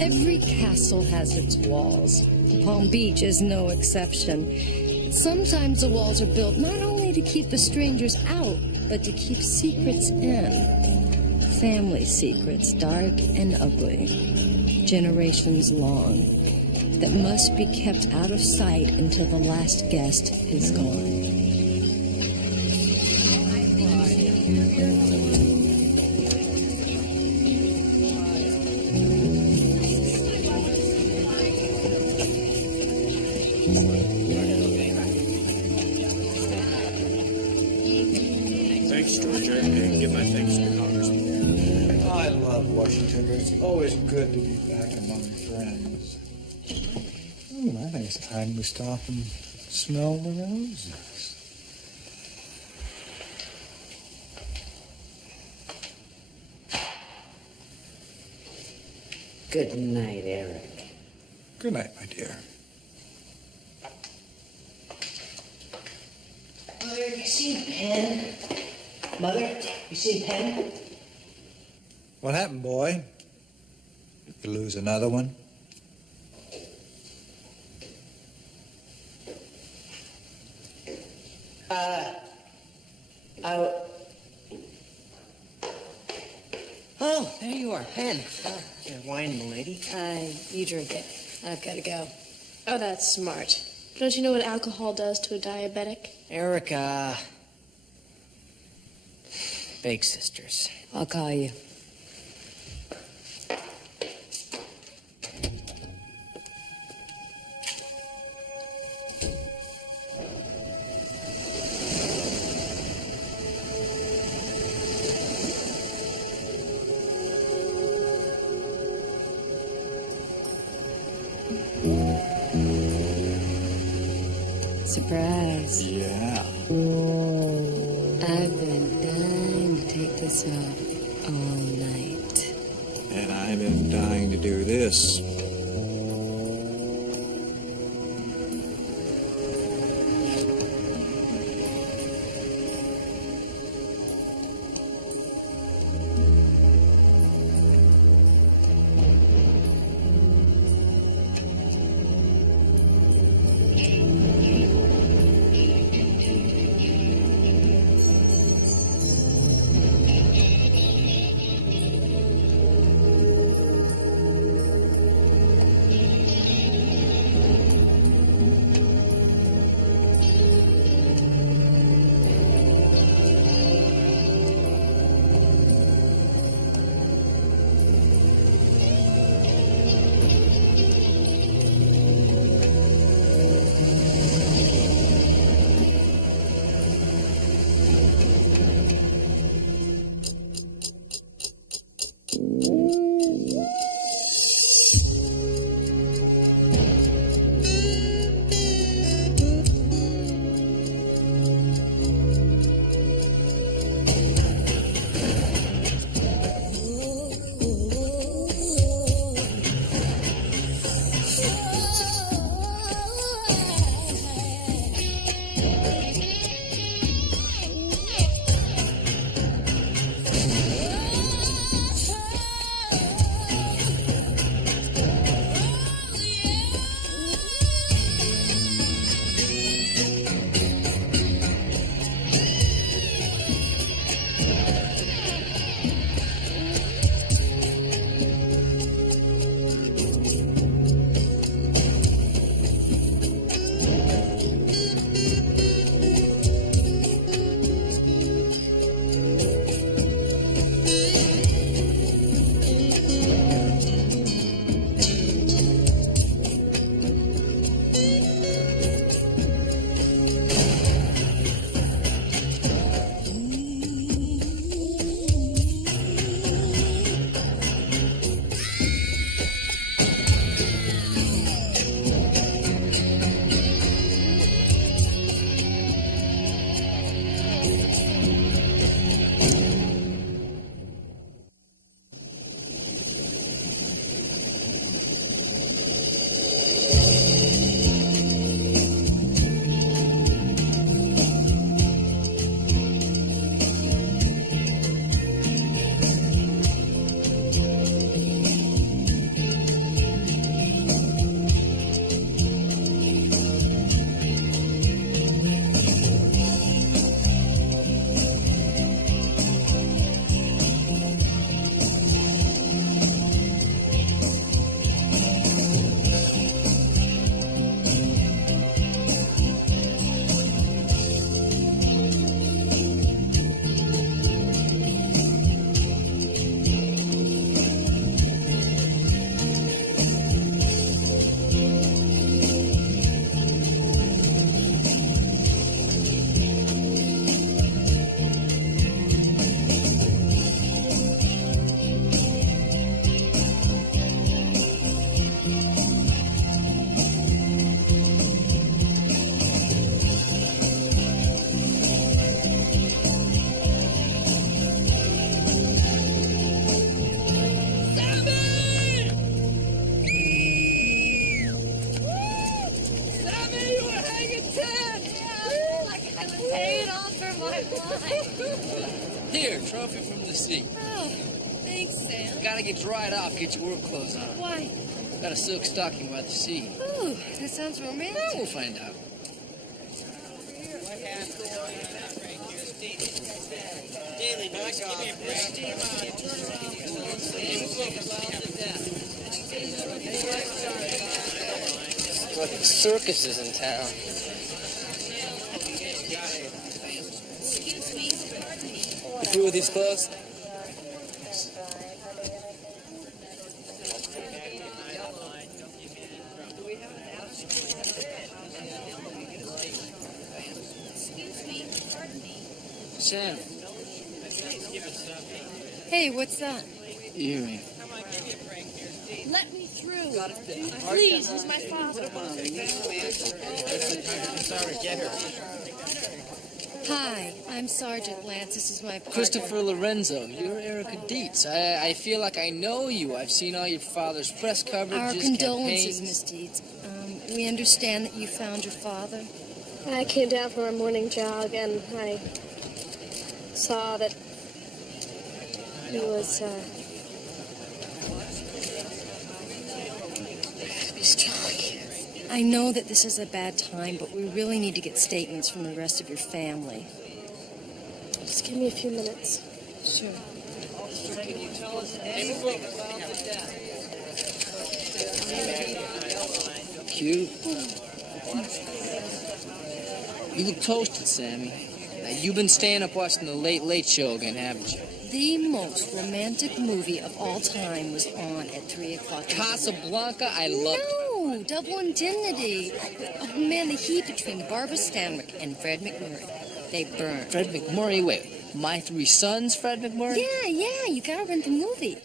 Every castle has its walls. Palm Beach is no exception. Sometimes the walls are built not only to keep the strangers out, but to keep secrets in. Family secrets, dark and ugly, generations long, that must be kept out of sight until the last guest is gone. Thanks, Georgia, and give my thanks to the Congressman. I love Washington, but it's always good to be back among friends. I think it's time we stop and smell the roses. Good night, Eric. Good night, my dear. Mother, have you seen Penn? Mother, you seen Penn? What happened, boy? Did you lose another one? Oh, there you are, Penn. Oh, your wine, milady. You drink it. I've got to go. Oh, that's smart. Don't you know what alcohol does to a diabetic? Erica. Big sisters. I'll call you. Surprise. Yeah. I've been dying to take this off all night. And I've been dying to do this. Here, trophy from the sea. Oh, thanks, Sam. Gotta get dried off, get your work clothes on. Why? Got a silk stocking by the sea. Ooh, that sounds romantic. We'll find out. Look, the circus is in town. You through with these clothes? Sam, Hey, what's that? earring. Let me through. Please, he's my father. Sorry, get her. Hi, I'm Sergeant Lance. This is my partner. Christopher Lorenzo, you're Erica Dietz. I feel like I know you. I've seen all your father's press coverages, Our condolences, campaigns. Miss Deeds. We understand that you found your father. I came down for a morning jog and I saw that he was, be strong. I know that this is a bad time, but we really need to get statements from the rest of your family. Just give me a few minutes. Sure. Cute. You look toasted, Sammy. Now, you've been staying up watching the Late Late Show again, haven't you? The most romantic movie of all time was on at 3 o'clock. Casablanca, I loved it. No, Double Indemnity. Oh, man, the heat between Barbara Stanwyck and Fred McMurray. They burned. Fred McMurray, wait, My Three Sons, Fred McMurray? Yeah, you gotta rent the movie.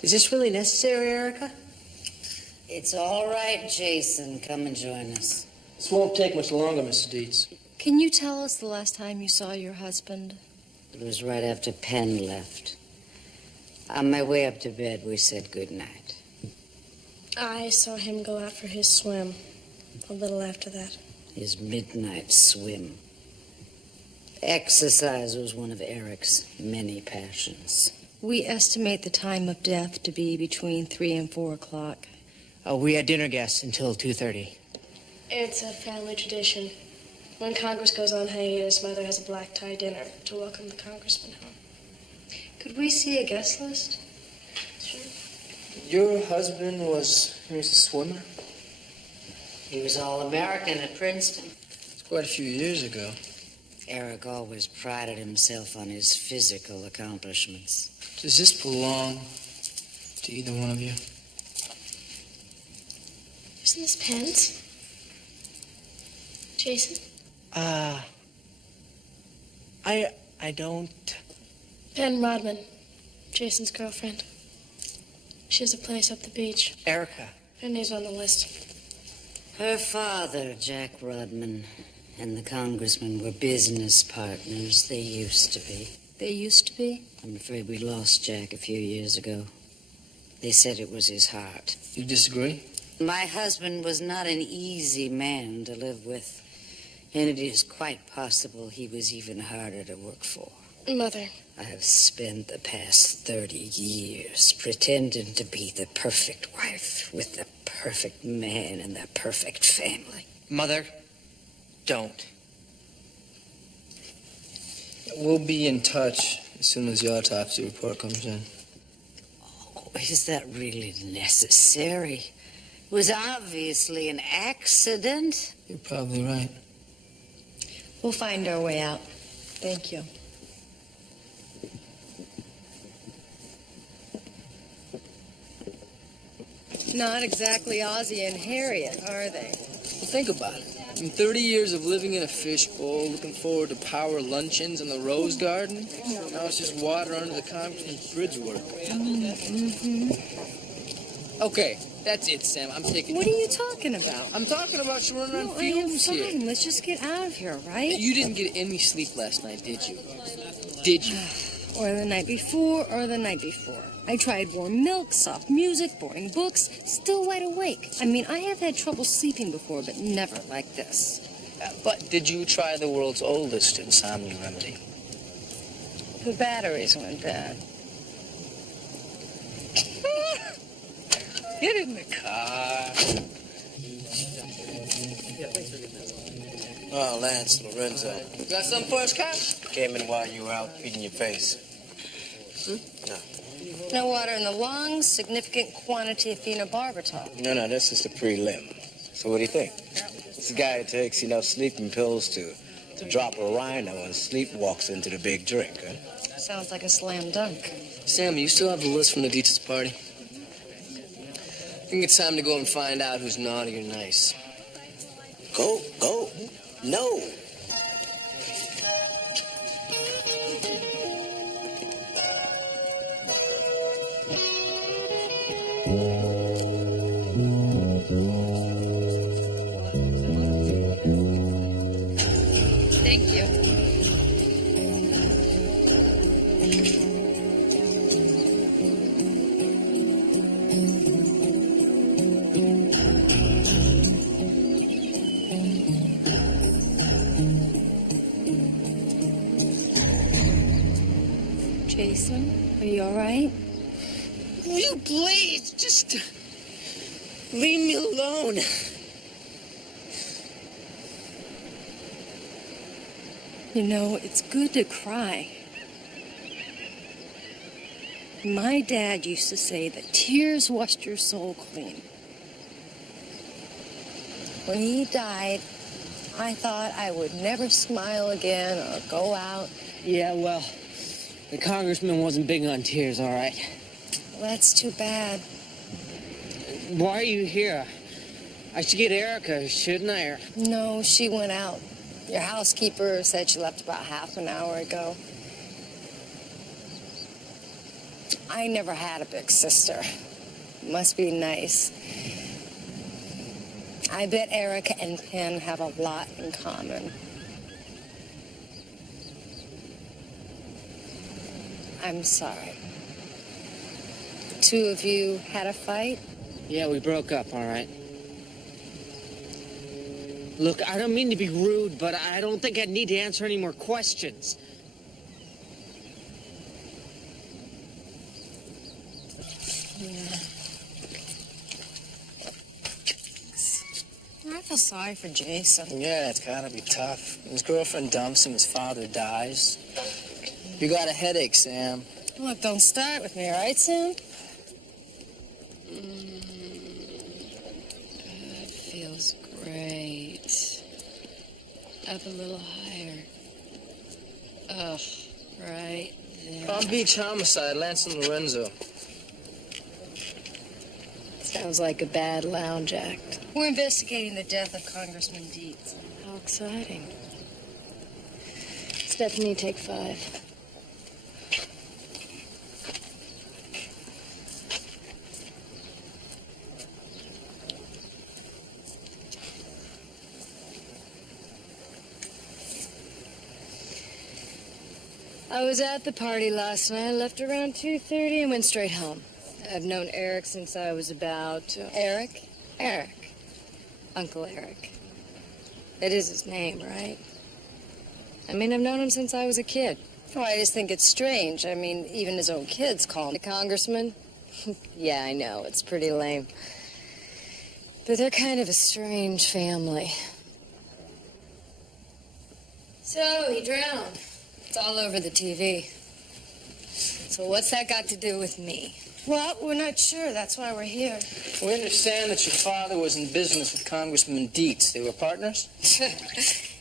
Is this really necessary, Erica? It's all right, Jason. Come and join us. This won't take much longer, Mrs. Dietz. Can you tell us the last time you saw your husband? It was right after Penn left. On my way up to bed, we said goodnight. I saw him go out for his swim a little after that. His midnight swim. Exercise was one of Eric's many passions. We estimate the time of death to be between 3 and 4 o'clock. We had dinner guests until 2:30. It's a family tradition. When Congress goes on hiatus, Mother has a black tie dinner to welcome the congressman home. Could we see a guest list? Sure. Your husband was a swimmer? He was All-American at Princeton. It's quite a few years ago. Eric always prided himself on his physical accomplishments. Does this belong to either one of you? Isn't this Penn's? Jason? I don't... Penn Rodman, Jason's girlfriend. She has a place up the beach. Erica. Her name's on the list. Her father, Jack Rodman, and the congressman were business partners. They used to be. They used to be? I'm afraid we lost Jack a few years ago. They said it was his heart. You disagree? My husband was not an easy man to live with, and it is quite possible he was even harder to work for. Mother. I have spent the past 30 years pretending to be the perfect wife with the perfect man and the perfect family. Mother, don't. We'll be in touch as soon as the autopsy report comes in. Oh, is that really necessary? It was obviously an accident. You're probably right. We'll find our way out. Thank you. Not exactly Ozzie and Harriet, are they? Well, think about it. In 30 years of living in a fishbowl, looking forward to power luncheons in the rose garden, now it's just water under the congressman's bridge work. Okay, that's it, Sam. I'm taking What are you talking about? I'm talking about you running on No, I am fumes here. fine. Let's just get out of here, right? You didn't get any sleep last night, did you? Did you? Or the night before, or the night before. I tried warm milk, soft music, boring books, still wide awake. I mean, I have had trouble sleeping before, but never like this. But did you try the world's oldest insomnia remedy? The batteries went bad. Get in the car. Oh, Lance, Lorenzo. Got some for us, Cap? Came in while you were out feeding your face. No water in the lungs, significant quantity of phenobarbital. No, this is the prelim. So what do you think? It's the guy who takes, sleeping pills to drop a rhino and sleepwalks into the big drink, huh? Sounds like a slam dunk. Sam, you still have the list from the Dietz's party? I think it's time to go and find out who's naughty or nice. Go. No. Thank you. Jason, are you all right? Will you please just leave me alone? You know, it's good to cry. My dad used to say that tears washed your soul clean. When he died, I thought I would never smile again or go out. Yeah, well, the congressman wasn't big on tears, all right. Well, that's too bad. Why are you here? I should get Erica, shouldn't I? Or... No, she went out. Your housekeeper said she left about half an hour ago. I never had a big sister. Must be nice. I bet Erica and Penn have a lot in common. I'm sorry. The two of you had a fight? Yeah, we broke up, all right. Look, I don't mean to be rude, but I don't think I need to answer any more questions. I feel sorry for Jason. Yeah, it's gotta be tough. His girlfriend dumps him, his father dies. You got a headache, Sam. Look, don't start with me, all right, Sam? That feels great. Up a little higher. Ugh, right there. Palm Beach homicide, Lance and Lorenzo. Sounds like a bad lounge act. We're investigating the death of Congressman Dietz. How exciting. Stephanie, take 5. I was at the party last night. I left around 2:30 and went straight home. I've known Eric since I was about... Eric? Eric. Uncle Eric. That is his name, right? I mean, I've known him since I was a kid. Oh, I just think it's strange. I mean, even his own kids call him The congressman? Yeah, I know. It's pretty lame. But they're kind of a strange family. So, he drowned. It's all over the TV. So what's that got to do with me? Well, we're not sure. That's why we're here. We understand that your father was in business with Congressman Dietz. They were partners?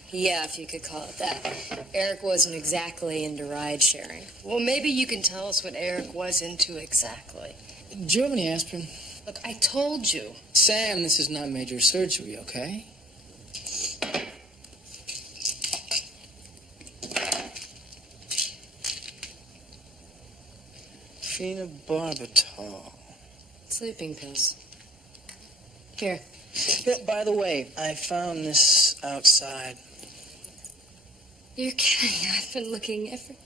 Yeah, if you could call it that. Eric wasn't exactly into ride sharing. Well, maybe you can tell us what Eric was into exactly. Do you have any aspirin? Look, I told you. Sam, this is not major surgery, okay? Phenobarbital. Sleeping pills. Here. Yeah, by the way, I found this outside. You're kidding. I've been looking every...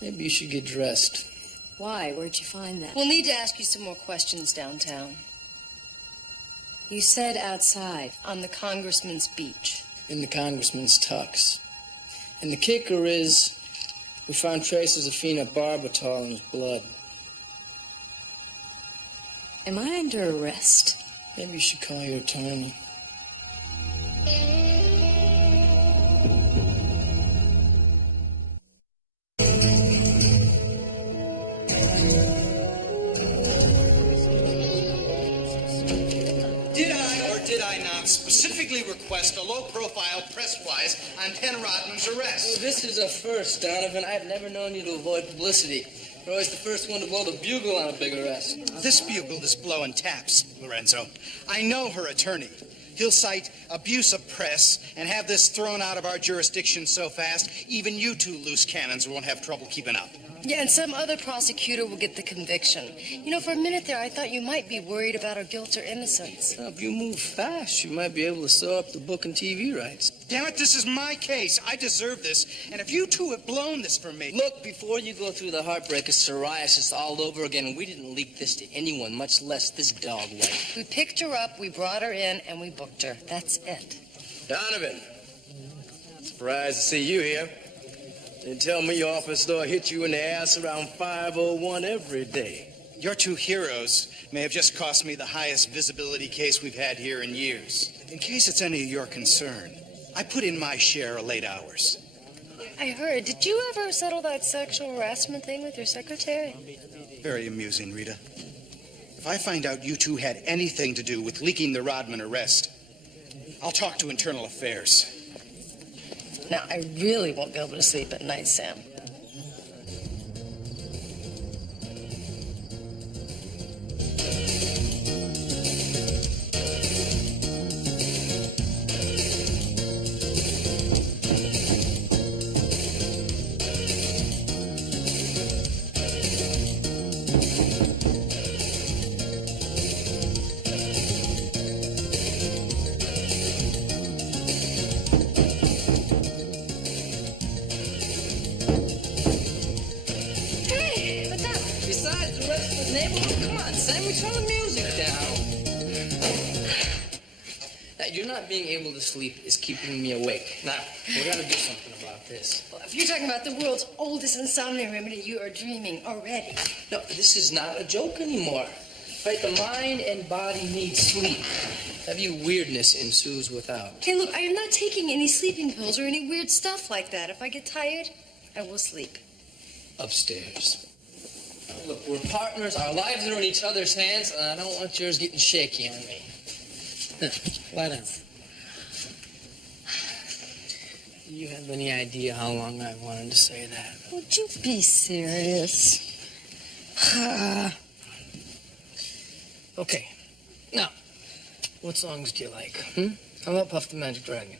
Maybe you should get dressed. Why? Where'd you find that? We'll need to ask you some more questions downtown. You said outside. On the congressman's beach. In the congressman's tux. And the kicker is, we found traces of phenobarbital in his blood. Am I under arrest? Maybe you should call your attorney. Did I or did I not specifically request a low-profile press-wise on Ken Rodman's arrest? Well, this is a first, Donovan. I've never known you to avoid publicity. You're always the first one to blow the bugle on a big arrest. This bugle is blowing taps, Lorenzo. I know her attorney. He'll cite abuse of press and have this thrown out of our jurisdiction so fast, even you two loose cannons won't have trouble keeping up. Yeah, and some other prosecutor will get the conviction. You know, for a minute there, I thought you might be worried about our guilt or innocence. Well, if you move fast, you might be able to sew up the book and TV rights. Damn it, this is my case. I deserve this. And if you two have blown this for me... Look, before you go through the heartbreak of psoriasis all over again, we didn't leak this to anyone, much less this dog white. We picked her up, we brought her in, and we booked her. That's it. Donovan, surprised to see you here. They tell me your office door hit you in the ass around 5:01 every day. Your two heroes may have just cost me the highest visibility case we've had here in years. In case it's any of your concern, I put in my share of late hours. I heard. Did you ever settle that sexual harassment thing with your secretary? Very amusing, Rita. If I find out you two had anything to do with leaking the Rodman arrest, I'll talk to Internal Affairs. Now, I really won't be able to sleep at night, Sam. Being able to sleep is keeping me awake. Now, we gotta do something about this. Well, if you're talking about the world's oldest insomnia remedy, you are dreaming already. No, this is not a joke anymore. Right? The mind and body need sleep. Heavy weirdness ensues without. Hey, look, I am not taking any sleeping pills or any weird stuff like that. If I get tired, I will sleep. Upstairs. Look, we're partners. Our lives are in each other's hands, and I don't want yours getting shaky on me. Lie down. Do you have any idea how long I've wanted to say that? Would you be serious? Okay. Now, what songs do you like? How about Puff the Magic Dragon?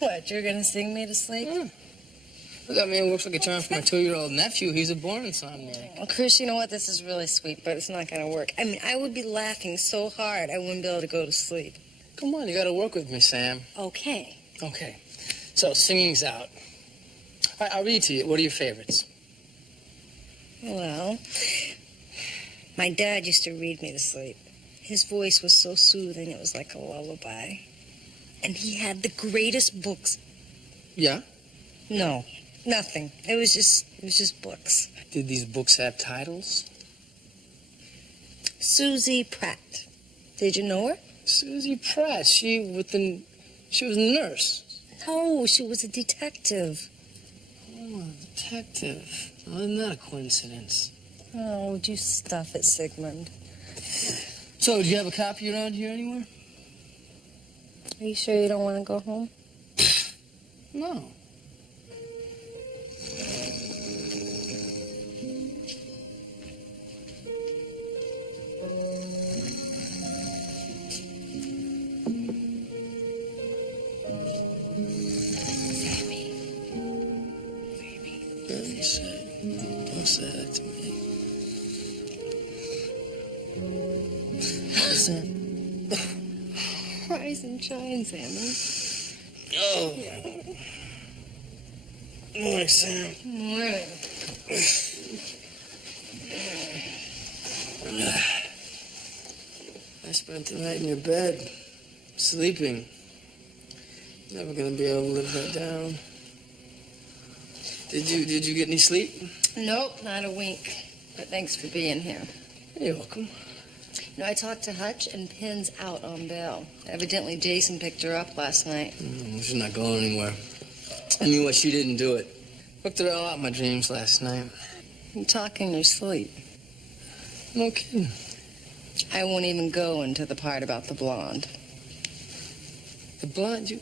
What, you're gonna sing me to sleep? Look at me, it looks like a charm for my 2-year-old nephew. He's a born insomniac. Well, Chris, you know what? This is really sweet, but it's not gonna work. I mean, I would be laughing so hard I wouldn't be able to go to sleep. Come on, you gotta work with me, Sam. Okay. Okay. So, singing's out. I'll read to you. What are your favorites? Well, my dad used to read me to sleep. His voice was so soothing, it was like a lullaby. And he had the greatest books. Yeah? No, nothing. It was just books. Did these books have titles? Susie Pratt. Did you know her? Susie Pratt. She was a nurse. No, she was a detective. Oh, a detective. Oh, isn't that a coincidence? Oh, would you stuff it, Sigmund? So, do you have a copy around here anywhere? Are you sure you don't want to go home? No. Don't say that to me. What's that? Rise and shine, Sammy. Oh. Morning, Sam. Morning. I spent the night in your bed, sleeping. Never gonna be able to live that down. Did you get any sleep? Nope, not a wink. But thanks for being here. You're welcome. You know, I talked to Hutch, and Pin's out on bail. Evidently, Jason picked her up last night. She's not going anywhere. I knew why she didn't do it. Hooked it all out in my dreams last night. You talk in your sleep. No kidding. I won't even go into the part about the blonde. The blonde, you...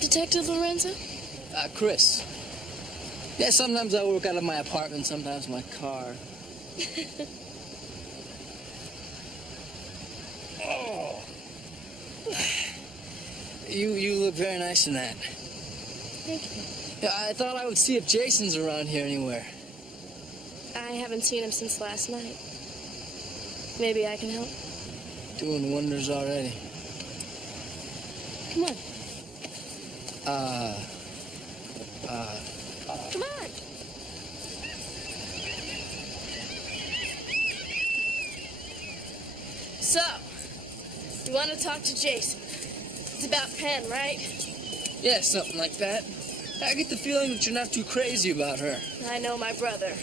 Detective Lorenzo? Chris. Yeah, sometimes I work out of my apartment, sometimes my car. Oh. You look very nice in that. Thank you. Yeah, I thought I would see if Jason's around here anywhere. I haven't seen him since last night. Maybe I can help. Doing wonders already. Come on. Come on. So, you want to talk to Jason? It's about Penn, right? Yeah, something like that. I get the feeling that you're not too crazy about her. I know my brother.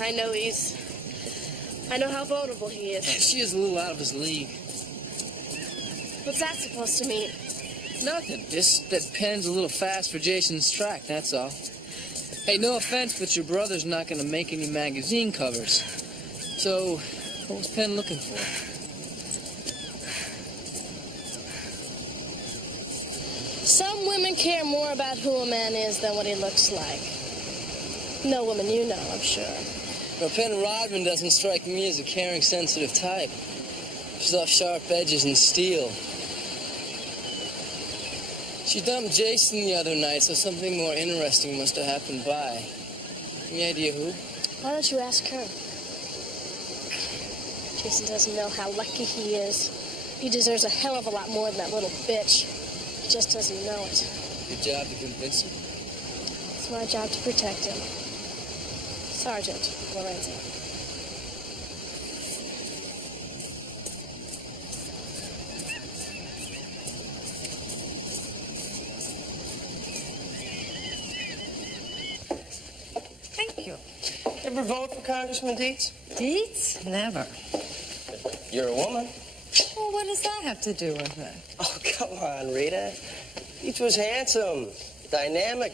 I know how vulnerable he is. She is a little out of his league. What's that supposed to mean? Nothing. Just that Penn's a little fast for Jason's track, that's all. Hey, no offense, but your brother's not going to make any magazine covers. So, what was Penn looking for? Some women care more about who a man is than what he looks like. No woman you know, I'm sure. Well, Penn Rodman doesn't strike me as a caring, sensitive type. She's off sharp edges and steel. She dumped Jason the other night, so something more interesting must have happened by. Any idea who? Why don't you ask her? Jason doesn't know how lucky he is. He deserves a hell of a lot more than that little bitch. He just doesn't know it. Your job to convince him? It's my job to protect him. Sergeant Lorenzo. Thank you. Ever vote for Congressman Dietz? Dietz? Never. You're a woman. Well, what does that have to do with it? Oh, come on, Rita. Dietz was handsome, dynamic,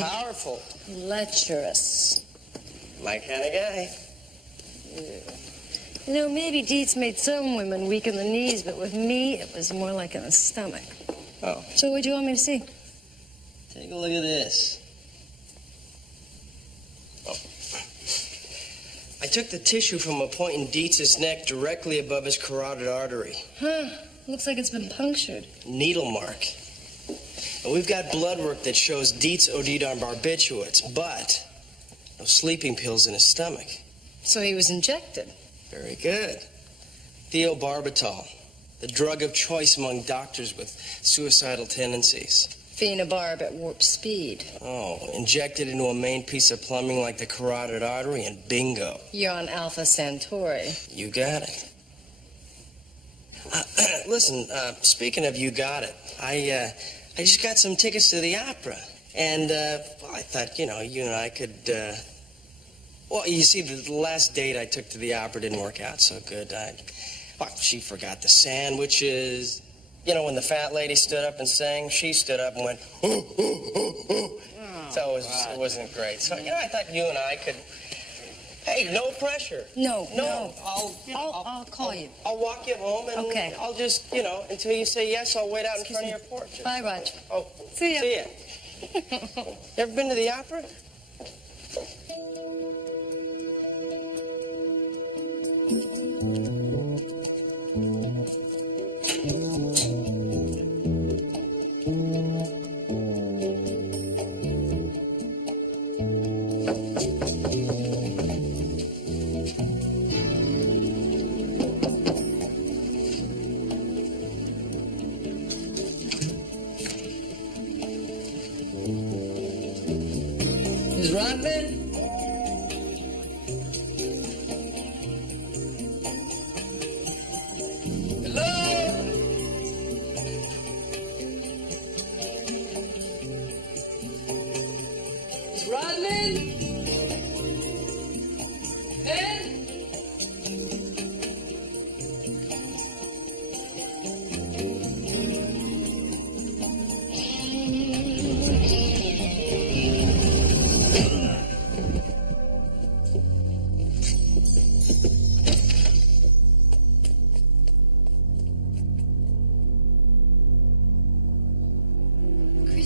powerful. Lecherous. My kind of guy. You know, maybe Dietz made some women weak in the knees, but with me, it was more like in the stomach. Oh. So what do you want me to see? Take a look at this. Oh. I took the tissue from a point in Dietz's neck directly above his carotid artery. Huh. Looks like it's been punctured. Needle mark. And we've got blood work that shows Dietz OD'd on barbiturates, but no sleeping pills in his stomach. So he was injected. Very good. Theobarbital, the drug of choice among doctors with suicidal tendencies. Phenobarb at warp speed. Oh, injected into a main piece of plumbing like the carotid artery, and bingo. You're on Alpha Centauri. You got it. Listen, speaking of you got it, I just got some tickets to the opera. And, well, I thought, you and I could, well, you see, the last date I took to the opera didn't work out so good. She forgot the sandwiches. You know, when the fat lady stood up and sang, she stood up and went, oh, oh, oh, oh. So it wasn't great. So, I thought you and I could, hey, no pressure. No. I'll call you. I'll walk you home and Okay. I'll just, until you say yes, I'll wait out in front of your porch. Bye, Raj. Oh, See ya. See ya. Ever been to the opera?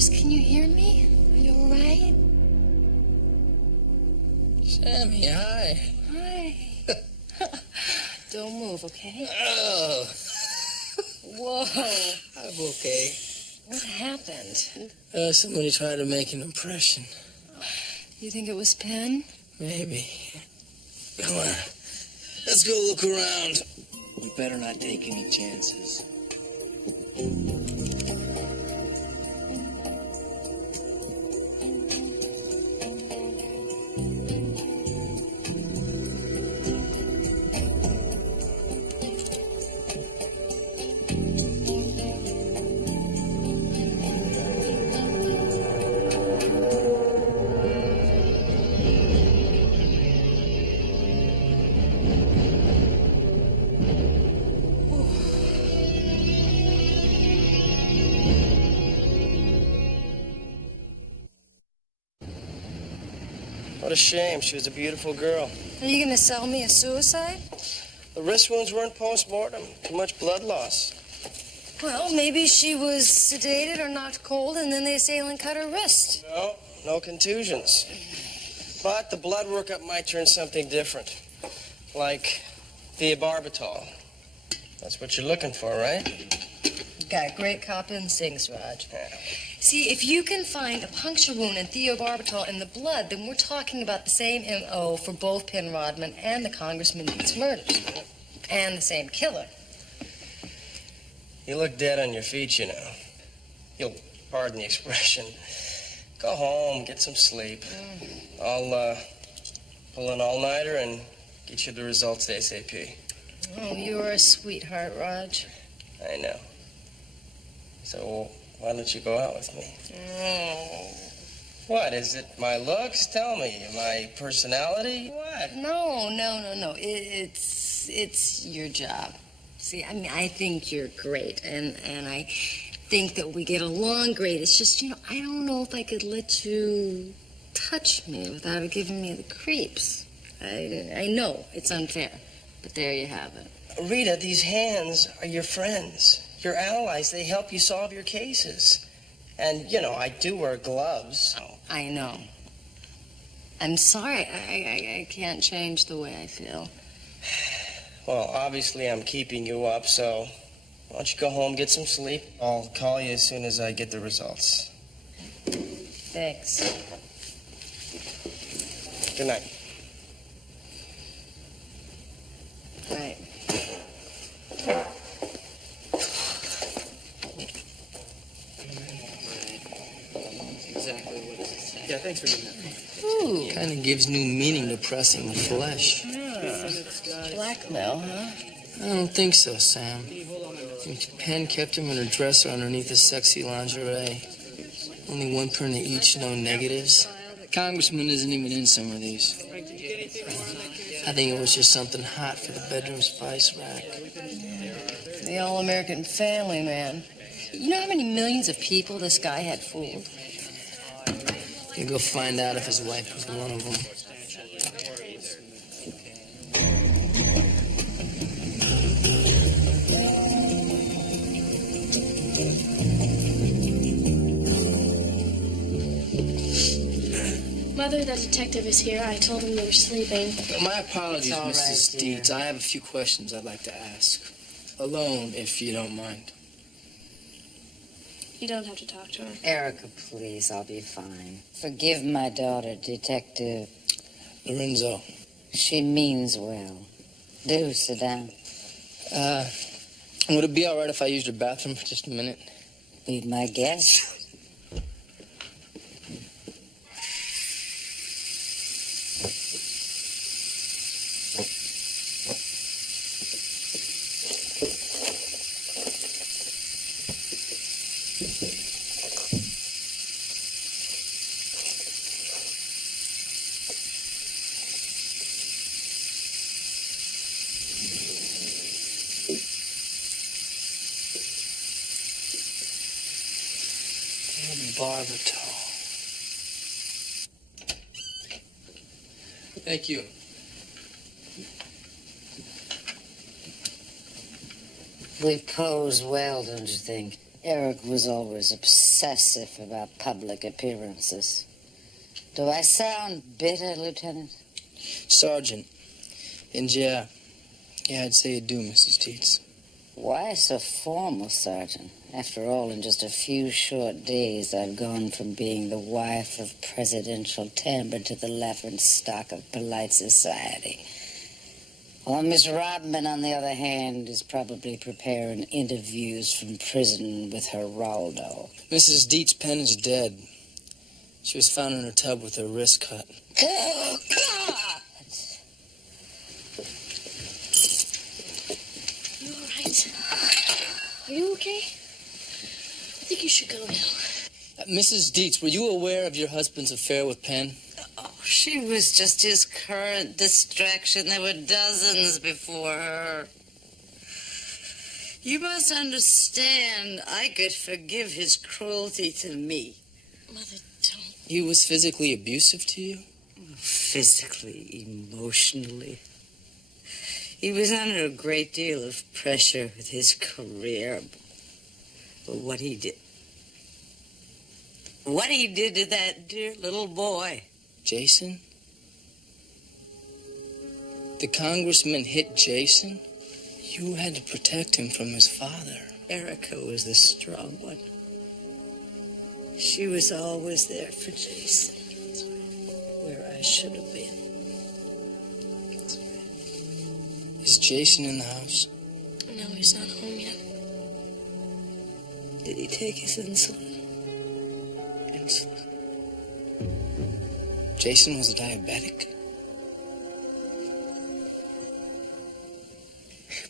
Bruce, can you hear me? Are you all right? Sammy, hi. Hi. Don't move, okay? Oh, Whoa. I'm okay. What happened? Somebody tried to make an impression. You think it was Penn? Maybe. Come on. Let's go look around. We better not take any chances. What a shame. She was a beautiful girl. Are you gonna sell me a suicide? The wrist wounds weren't post-mortem. Too much blood loss. Well, maybe she was sedated or knocked cold, and then the assailant cut her wrist. No contusions. But the blood workup might turn something different. Like theobarbital. That's what you're looking for, right? Got great cop instincts, Raj. See, if you can find a puncture wound and theobarbital in the blood, then we're talking about the same M.O. for both Penn Rodman and the Congressman Beats murders. And the same killer. You look dead on your feet, you know. You'll pardon the expression. Go home, get some sleep. I'll pull an all-nighter and get you the results ASAP. Oh, you're a sweetheart, Raj. I know. So why don't you go out with me? What, is it my looks? Tell me. My personality? What? No. It's your job. See, I mean, I think you're great, and I think that we get along great. It's just, I don't know if I could let you touch me without it giving me the creeps. I know it's unfair, but there you have it. Rita, these hands are your friends. Your allies. They help you solve your cases. And, I do wear gloves. I know. I'm sorry. I can't change the way I feel. Well, obviously I'm keeping you up, so why don't you go home, get some sleep. I'll call you as soon as I get the results. Thanks. Good night. Right. Exactly what it says. Yeah, thanks for doing that. Ooh. Kind of gives new meaning to pressing the flesh. Blackmail, huh? I don't think so, Sam. Penn kept him in her dresser underneath his sexy lingerie. Only one print of each, no negatives. The congressman isn't even in some of these. I think it was just something hot for the bedroom spice rack. The all-American family man. You know how many millions of people this guy had fooled? You go find out if his wife was one of them. Mother, the detective is here. I told him you were sleeping. My apologies, It's all Mrs. right, dear. Dietz. I have a few questions I'd like to ask. Alone, if you don't mind. You don't have to talk to her. Erica, please, I'll be fine. Forgive my daughter, Detective. Lorenzo. She means well. Do sit down. Would it be all right if I used your bathroom for just a minute? Be my guest. Barbital. Thank you. We pose well, don't you think? Eric was always obsessive about public appearances. Do I sound bitter, Lieutenant? Sergeant. And yeah, I'd say you do, Mrs. Teets. Why so formal, Sergeant? After all, in just a few short days, I've gone from being the wife of presidential timbre to the laughing stock of polite society. While Miss Rodman, on the other hand, is probably preparing interviews from prison with Geraldo. Mrs. Dietz' pen is dead. She was found in her tub with her wrist cut. Oh, God! You all right? Are you okay? I think you should go now. Mrs. Dietz, were you aware of your husband's affair with Penn? Oh, she was just his current distraction. There were dozens before her. You must understand, I could forgive his cruelty to me. Mother, don't. He was physically abusive to you? Physically, emotionally. He was under a great deal of pressure with his career. But what he did to that dear little boy. Jason? The congressman hit Jason? You had to protect him from his father. Erica was the strong one. She was always there for Jason, where I should have been. Is Jason in the house? No, he's not home yet. Did he take his insulin? Insulin. Jason was a diabetic.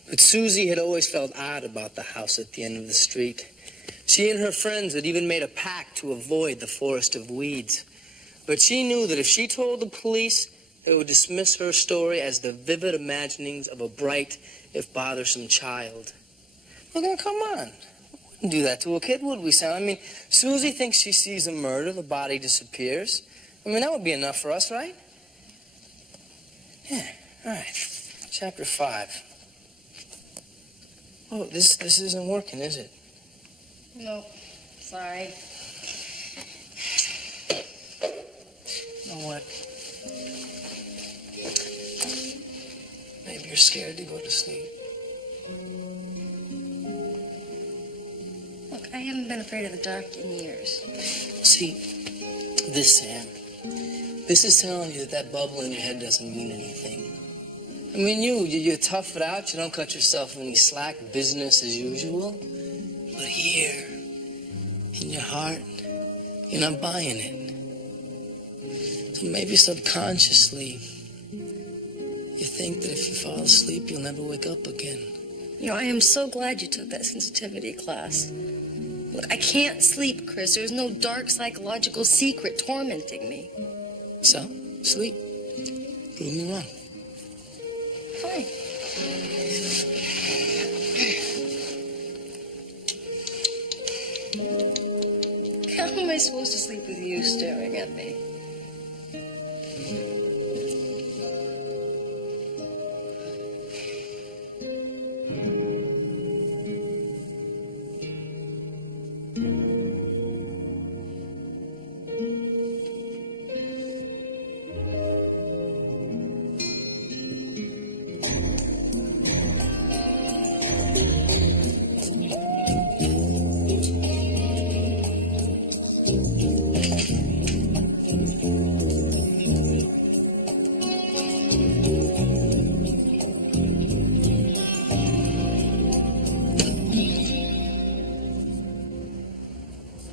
But Susie had always felt odd about the house at the end of the street. She and her friends had even made a pact to avoid the forest of weeds. But she knew that if she told the police, they would dismiss her story as the vivid imaginings of a bright, if bothersome child. Well, now, come on. We wouldn't do that to a kid, would we, Sam? I mean, Susie thinks she sees a murder, the body disappears. I mean, that would be enough for us, right? Yeah, all right. Chapter 5. Oh, this isn't working, is it? No, sorry. You know what? Maybe you're scared to go to sleep. Look, I haven't been afraid of the dark in years. See, this, Sam, this is telling you that bubble in your head doesn't mean anything. I mean, you tough it out, you don't cut yourself any slack, business as usual. But here, in your heart, you're not buying it. So maybe subconsciously, you think that if you fall asleep, you'll never wake up again. You know, I am so glad you took that sensitivity class. Look, I can't sleep, Chris. There's no dark psychological secret tormenting me. So, sleep. Prove me wrong. Fine. How am I supposed to sleep with you staring at me?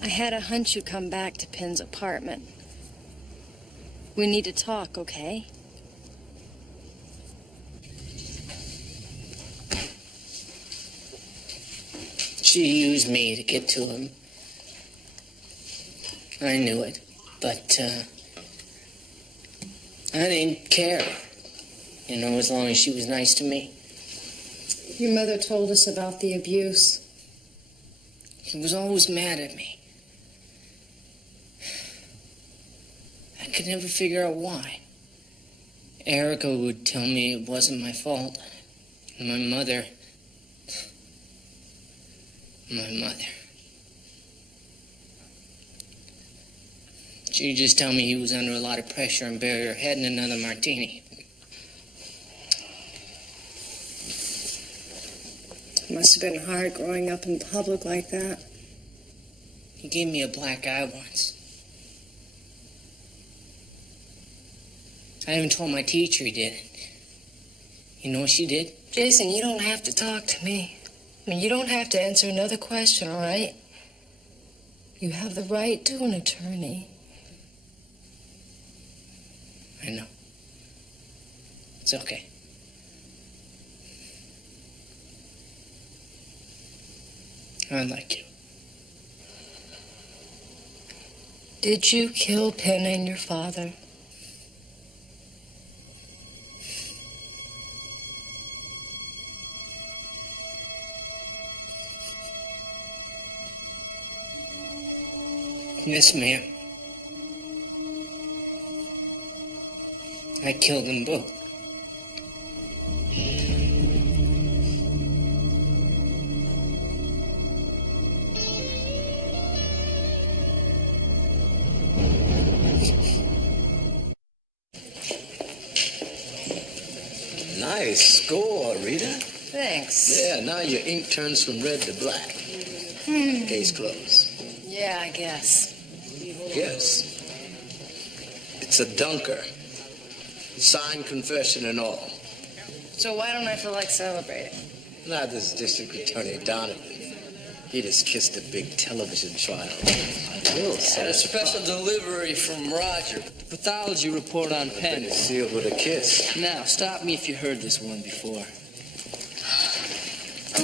I had a hunch you'd come back to Penn's apartment. We need to talk, okay? She used me to get to him. I knew it, but I didn't care. You know, as long as she was nice to me. Your mother told us about the abuse. He was always mad at me. I could never figure out why. Erica would tell me it wasn't my fault. And my mother... You just tell me he was under a lot of pressure and bury her head in another martini. It must have been hard growing up in public like that. He gave me a black eye once. I even told my teacher he did it. You know what she did? Jason, you don't have to talk to me. I mean, you don't have to answer another question, all right? You have the right to an attorney. I know. It's okay. I like you. Did you kill Penn and your father? Yes, ma'am. I killed them both. Nice score, Rita. Thanks. Yeah, now your ink turns from red to black. Case closed. Yeah, I guess. Yes. It's a dunker. Signed confession and all. So why don't I feel like celebrating? Not this District Attorney Donovan. He just kissed a big television trial. I will And say. a special delivery from Roger. The pathology report on Penn. Sealed with a kiss. Now, stop me if you heard this one before.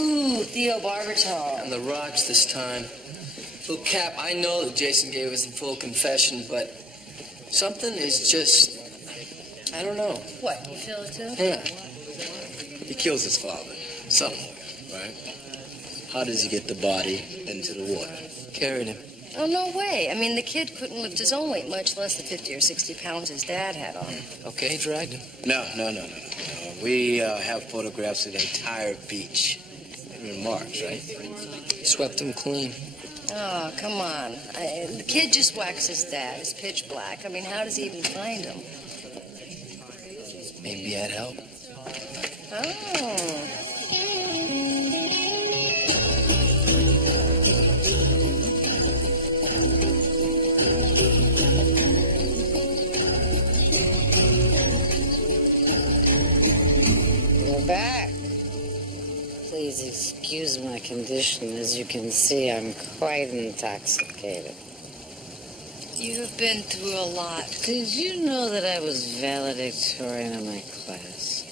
Ooh, Theo Barbertol. On the rocks this time. Look, Cap, I know that Jason gave us a full confession, but something is just... I don't know. What, you feel it too? Yeah. He kills his father. Somewhere, right? How does he get the body into the water? Carried him. Oh, no way. I mean, the kid couldn't lift his own weight, much less the 50 or 60 pounds his dad had on him. Okay, dragged him. No. We have photographs of the entire beach. In marks, right? Swept him clean. Oh, come on. The kid just whacks his dad. It's pitch black. I mean, how does he even find him? Maybe I'd help. Oh. We're back. Please excuse my condition. As you can see, I'm quite intoxicated. You have been through a lot. Did you know that I was valedictorian of my class?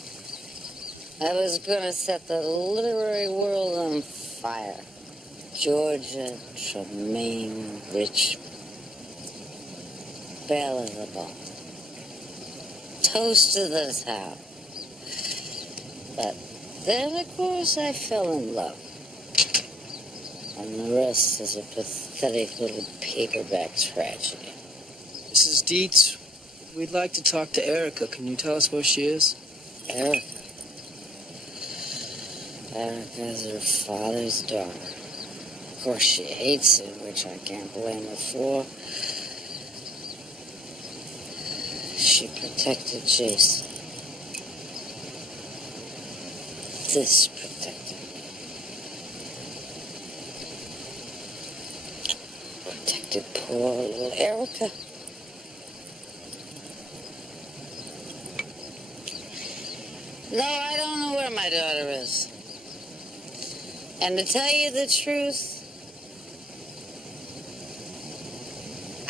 I was going to set the literary world on fire. Georgia Tremaine Rich. Belle of the ball. Toast to the town. But then, of course, I fell in love. And the rest is a pathetic little paperback tragedy. Mrs. Dietz, we'd like to talk to Erica. Can you tell us where she is? Erica. Erica's her father's daughter. Of course, she hates him, which I can't blame her for. She protected Jason. This protected me. Protected poor little Erica. No, I don't know where my daughter is. And to tell you the truth,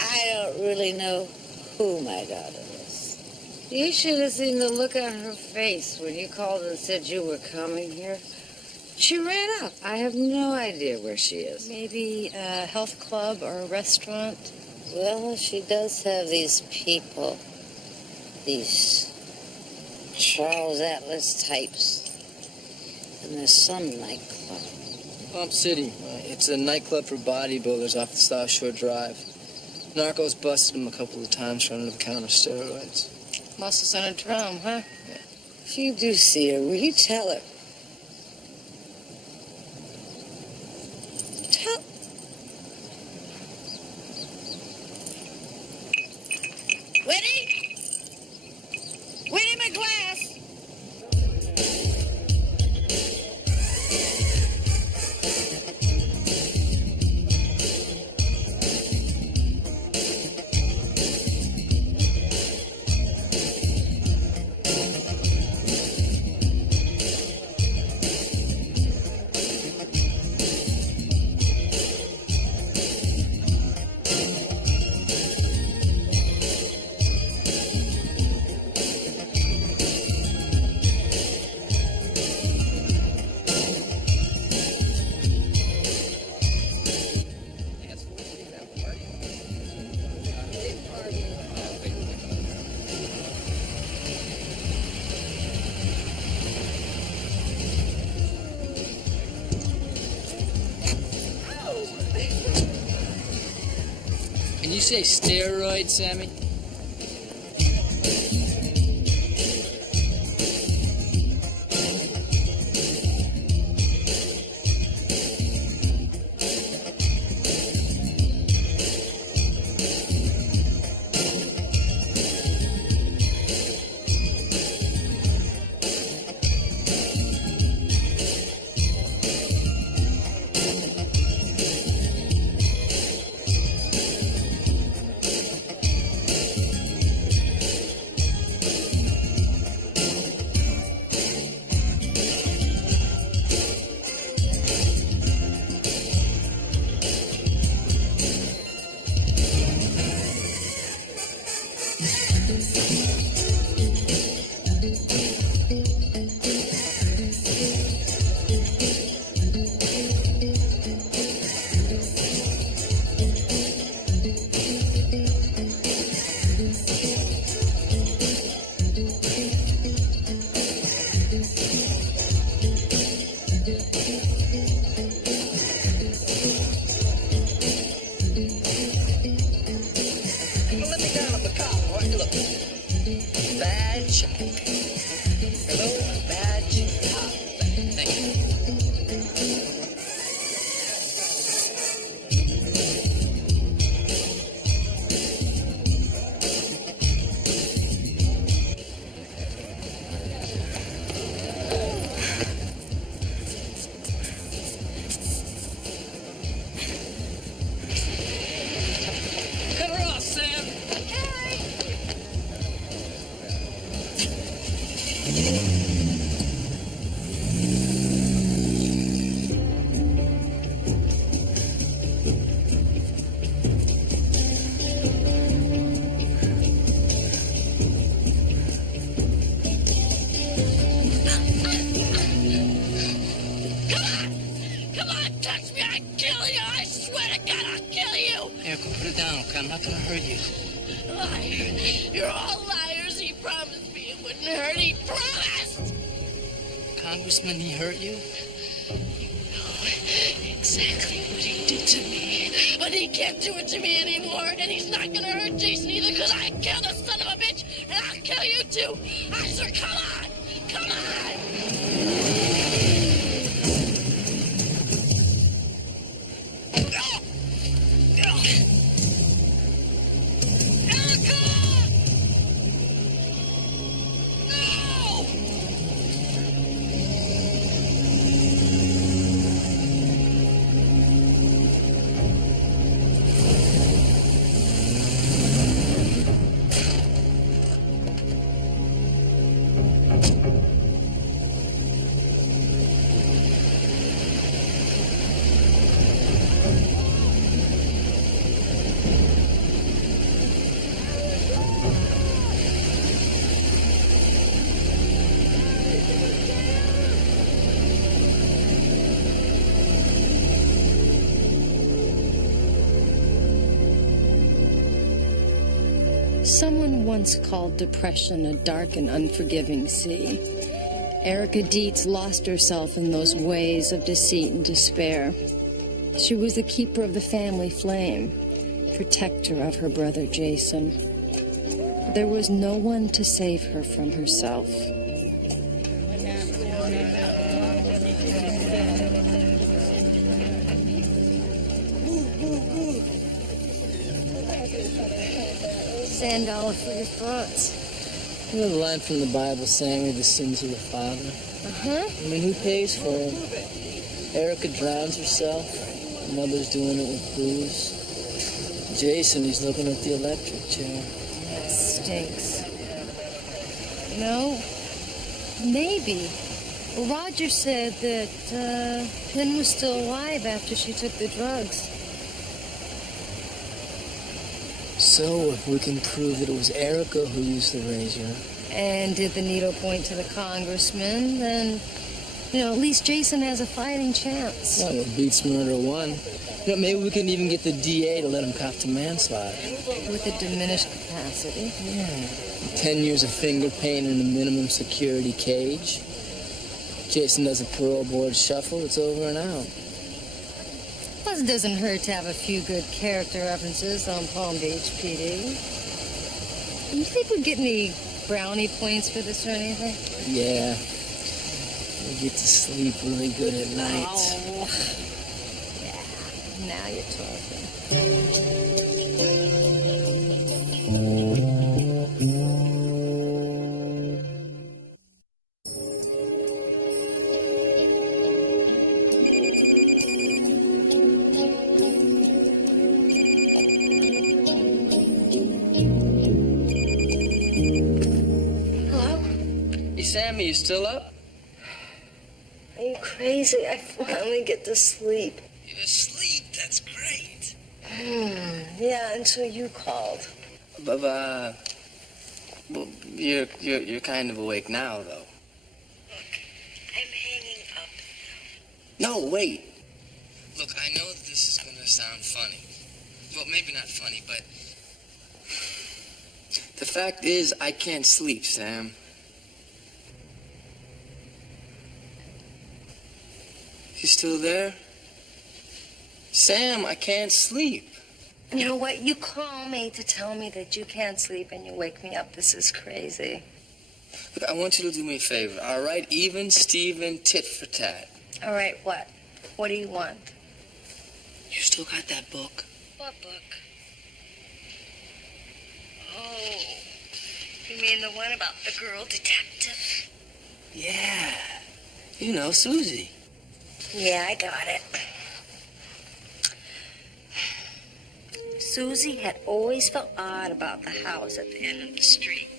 I don't really know who my daughter is. You should have seen the look on her face when you called and said you were coming here. She ran out. I have no idea where she is. Maybe a health club or a restaurant? Well, she does have these people. These Charles Atlas types. And there's some nightclub. Pump City. It's a nightclub for bodybuilders off the South Shore Drive. Narcos busted him a couple of times running the counter steroids. Muscles on a drum, huh? If you do see her, will you tell her? you say steroid, Sammy? I'm not gonna hurt you. Liar. You're all liars. He promised me it wouldn't hurt. He promised! Congressman, he hurt you? You know exactly what he did to me. But he can't do it to me anymore. And he's not gonna hurt Jason either, because I killed the son of a bitch. And I'll kill you too. Asher, come on! Come on! Someone once called depression a dark and unforgiving sea. Erica Dietz lost herself in those ways of deceit and despair. She was the keeper of the family flame, protector of her brother Jason. There was no one to save her from herself. $10 for your thoughts. You know the line from the Bible, Sammy, the sins of the father? Uh-huh. I mean, who pays for it? Erica drowns herself. Mother's doing it with booze. Jason, he's looking at the electric chair. That stinks. You know, maybe. Well, Roger said that Penn was still alive after she took the drugs. So, if we can prove that it was Erica who used the razor... And did the needle point to the congressman, then, you know, at least Jason has a fighting chance. Well, it beats murder one. You know, maybe we can even get the DA to let him cop to manslaughter. With a diminished capacity. Yeah. 10 years of finger paint in a minimum security cage. Jason does a parole board shuffle, it's over and out. Plus, it doesn't hurt to have a few good character references on Palm Beach, PD. You think we'd get any brownie points for this or anything? Yeah. I get to sleep really good at night. Oh. Yeah, now you're talking. Hey, Sammy, you still up? Are you crazy? I finally get to sleep. You're asleep. That's great. Yeah, until you called. But, well, you're kind of awake now, though. Look, I'm hanging up. No, wait. Look, I know that this is gonna sound funny. Well, maybe not funny, but the fact is, I can't sleep, Sam. You still there? Sam, I can't sleep. You know what? You call me to tell me that you can't sleep and you wake me up. This is crazy. Look, I want you to do me a favor, all right? Even Steven, tit for tat. All right, what? What do you want? You still got that book? What book? Oh, you mean the one about the girl detective? Yeah. You know, Susie. Yeah, I got it. Susie had always felt odd about the house at the end of the street.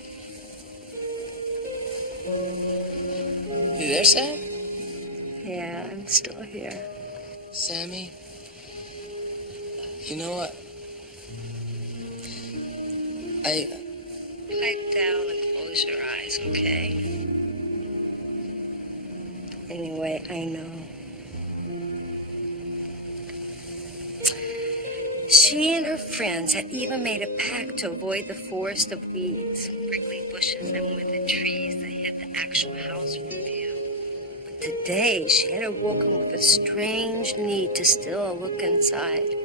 You there, Sam? Yeah, I'm still here. Sammy? You know what? Pipe down and close your eyes, okay? Anyway, I know. She and her friends had even made a pact to avoid the forest of weeds, prickly bushes, and withered trees that hid the actual house from view. But today, she had awoken with a strange need to steal a look inside.